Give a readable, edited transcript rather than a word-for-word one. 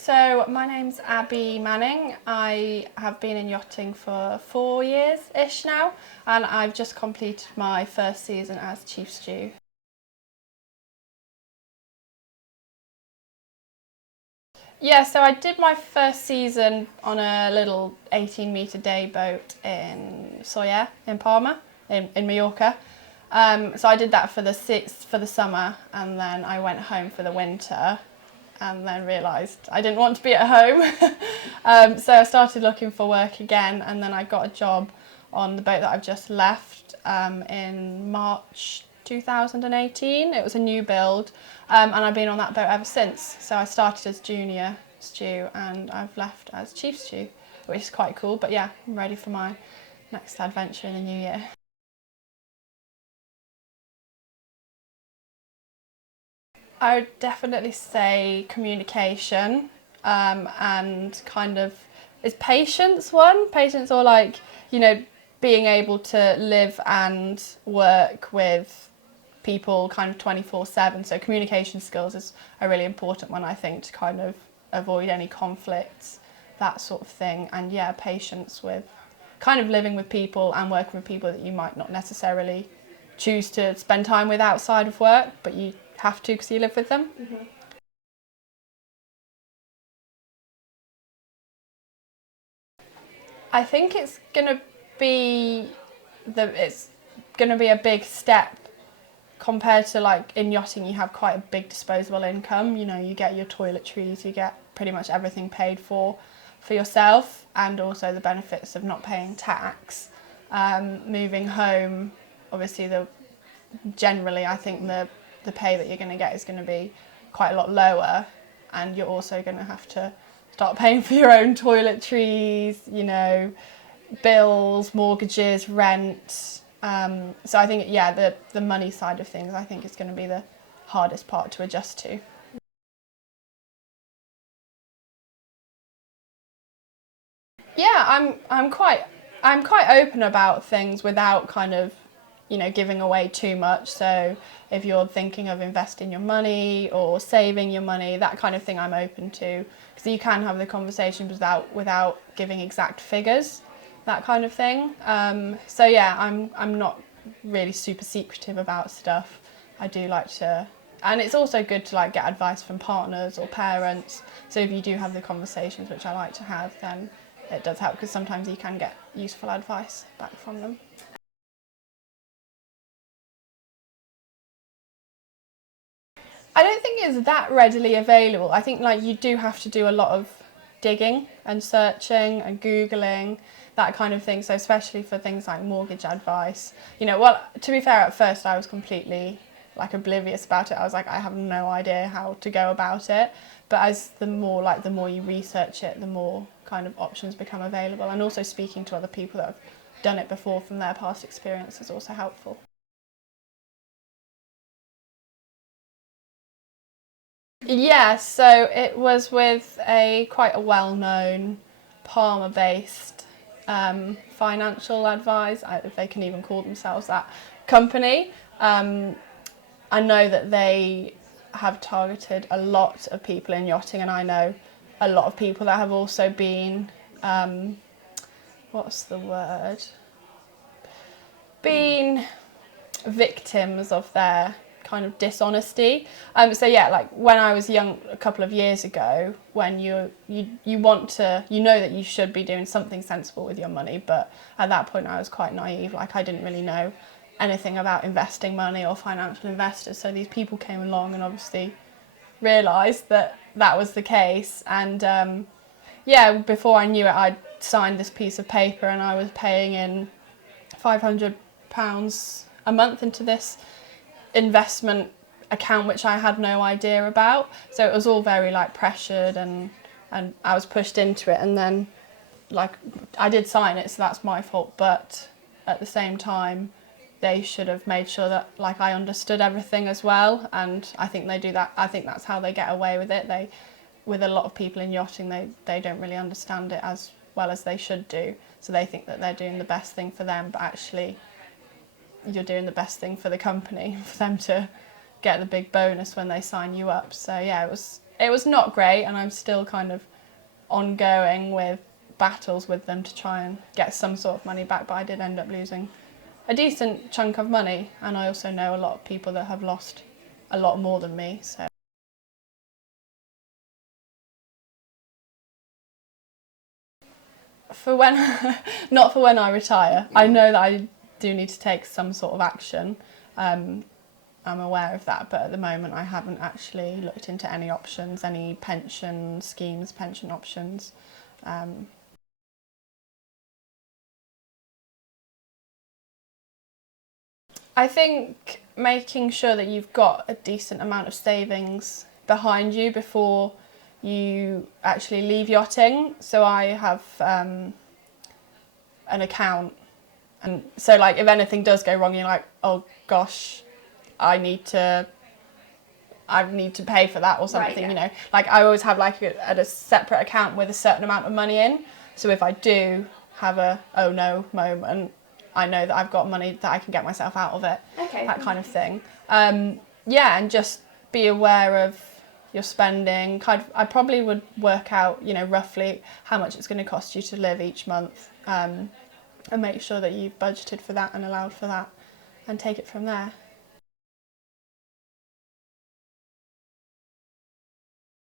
So my name's Abby Manning. I have been in yachting for 4 years-ish now, and I've just completed my first season as Chief Stew. Yeah, so I did my first season on a little 18-metre day boat in Soller in Palma, in Mallorca. So I did that for the summer, and then I went home for the winter, and then realised I didn't want to be at home. So I started looking for work again, and then I got a job on the boat that I've just left in March 2018. It was a new build, and I've been on that boat ever since. So I started as junior stew and I've left as chief stew, which is quite cool. But yeah, I'm ready for my next adventure in the new year. I would definitely say communication, and kind of is patience one. Patience, or like, being able to live and work with people kind of 24/7. So communication skills are really important one, I think, to kind of avoid any conflicts, that sort of thing. And yeah, patience with kind of living with people and working with people that you might not necessarily choose to spend time with outside of work, but you have to because you live with them. I think be it's gonna be a big step compared to, like, in yachting you have quite a big disposable income. You get your toiletries, you get pretty much everything paid for yourself, and also the benefits of not paying tax. Moving home, obviously generally I think the pay that you're going to get is going to be quite a lot lower, and you're also going to have to start paying for your own toiletries, bills, mortgages, rent. So I think, yeah, the money side of things, I think, is going to be the hardest part to adjust to. Yeah, I'm quite open about things without kind of, giving away too much. So if you're thinking of investing your money or saving your money, that kind of thing I'm open to, because you can have the conversations without giving exact figures, that kind of thing. So yeah, I'm not really super secretive about stuff. I do like to, and it's also good to, like, get advice from partners or parents. So if you do have the conversations, which I like to have, then it does help, because sometimes you can get useful advice back from them. I don't think it's that readily available. I think, like, you do have to do a lot of digging and searching and Googling, that kind of thing. So especially for things like mortgage advice, well, to be fair, at first I was completely, like, oblivious about it. I was like, I have no idea how to go about it. But as the more you research it, the more kind of options become available. And also speaking to other people that have done it before from their past experience is also helpful. Yeah, so it was with a quite a well-known Palma-based financial advisor, if they can even call themselves that, company. I know that they have targeted a lot of people in yachting, and I know a lot of people that have also been, what's the word? Been victims of their kind of dishonesty. So yeah, like, when I was young a couple of years ago, when you want to, that you should be doing something sensible with your money, but at that point I was quite naive. Like, I didn't really know anything about investing money or financial investors. So these people came along and obviously realised that that was the case. And yeah, before I knew it, I'd signed this piece of paper and I was paying in £500 a month into this investment account, which I had no idea about. So it was all very, like, pressured, and I was pushed into it. And then, like, I did sign it, so that's my fault. But at the same time, they should have made sure that, like, I understood everything as well. And I think they do that. I think that's how they get away with it. With a lot of people in yachting, they don't really understand it as well as they should do. So they think that they're doing the best thing for them, but actually you're doing the best thing for the company, for them to get the big bonus when they sign you up. So yeah, it was not great, and I'm still kind of ongoing with battles with them to try and get some sort of money back, but I did end up losing a decent chunk of money, and I also know a lot of people that have lost a lot more than me. So for when not for when I retire. I know that I do need to take some sort of action. I'm aware of that, but at the moment I haven't actually looked into any options, any pension schemes, pension options. I think making sure that you've got a decent amount of savings behind you before you actually leave yachting. So I have an account, and so like if anything does go wrong, you're like, oh gosh, I need to pay for that or something. Right, yeah. You know, like I always have like a separate account with a certain amount of money in. So if I do have a oh no moment, I know that I've got money that I can get myself out of it. Okay. That kind of thing. Yeah, and just be aware of your spending. I probably would work out, you know, roughly how much it's going to cost you to live each month, and make sure that you've budgeted for that and allowed for that, and take it from there.